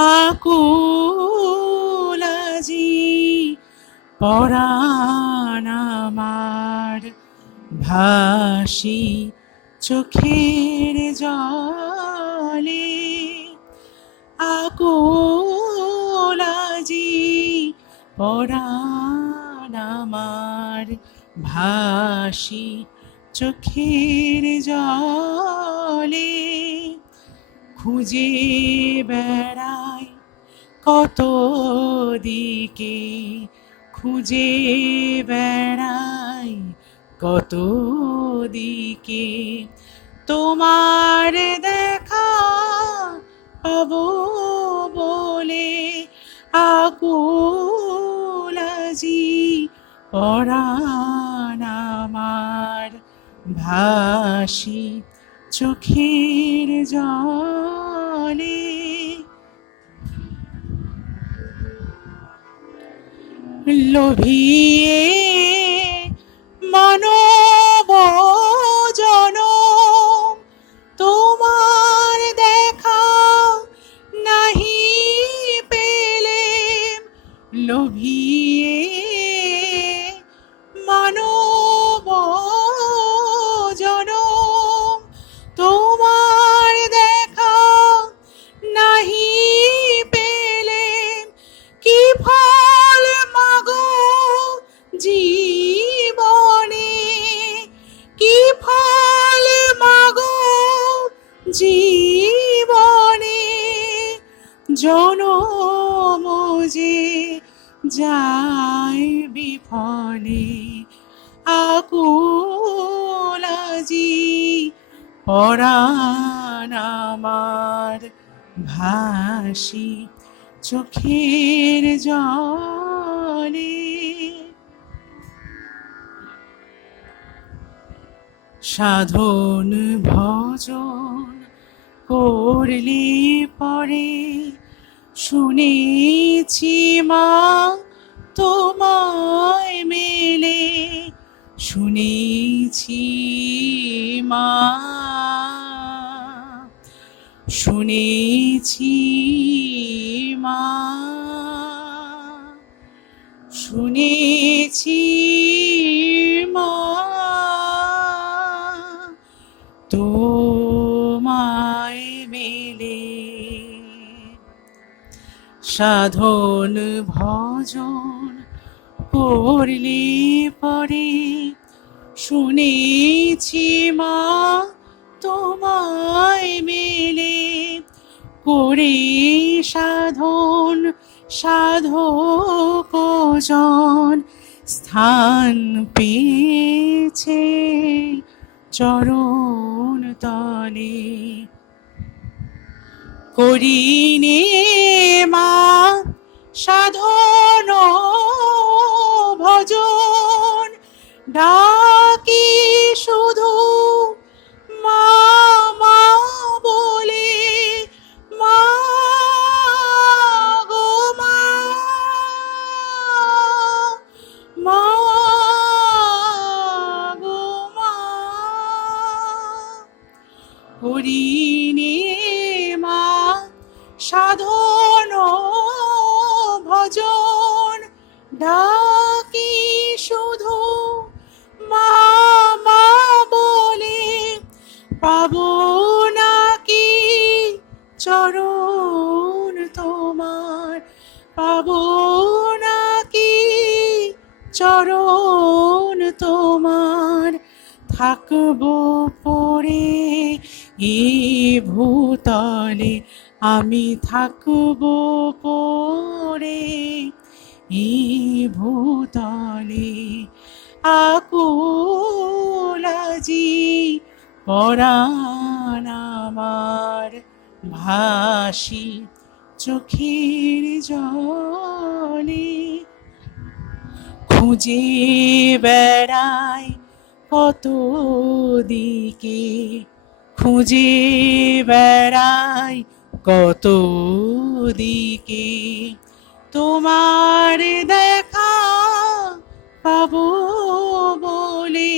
আকুল আজি পরাণ আমার, ভাসি চোখের জলে। আকুল আজি পরাণ আমার, ভাসি চোখের জলে। খুঁজে বেড়াই কত দিকে, খুঁজে বেড়াই কত দিকে, তোমার দেখা পাবো বলে। আকুল আজি পরাণ আমার, ভাসি চোখের জলে। লোভিয়ে মানব জনম, তোমার দেখা নাহি পেলে। লোভিয়ে মানব জনম, তোমার দেখা নাহি পেলে। কি ফল মাগো জীবনে, কি ফল মাগো জীবনে। জনম যে যায় বিফলে। আকুল আজি পরাণ আমার, ভাসি চোখের জলে। সাধন ভজন করলে পরে, শুনেছি মা তোমায় মেলে। শুনেছি মা, শুনেছি মা, শুনেছি মা তোমায় মেলে। সাধন ভজন করলে পরে, শুনেছি মা তোমায় মেলে। করে সাধন সাধক জন, স্থান পেয়েছে চরণ তলে। করিনে মা সাধন ভজন, ডাকি শুধু মা মা বলে। মা গো মা, মা গো মা। হরিণে মা সাধন ভজন, ডাকি শুধু মা মা বলে। পাবো নাকি চরণ তোমার, পাবো নাকি চরণ তোমার। থাকবো পড়ে এ ভূতলে, আমি থাকবো পড়ে এ ভূতলে। আকুল আজি পরাণ আমার, ভাসি চোখের জলে। খুঁজে বেড়াই কত দিকে, খুঁজে বেড়াই কত দিকে, তোমার দেখা পাবো বলে।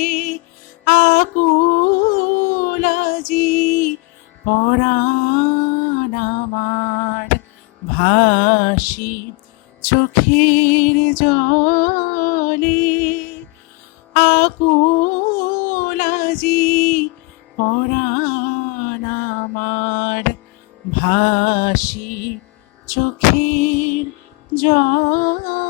আকুল আজি পরাণ আমার, ভাসি চোখের জলে আকুল আজি পরাণ আমার ভাসি চোখের জলে।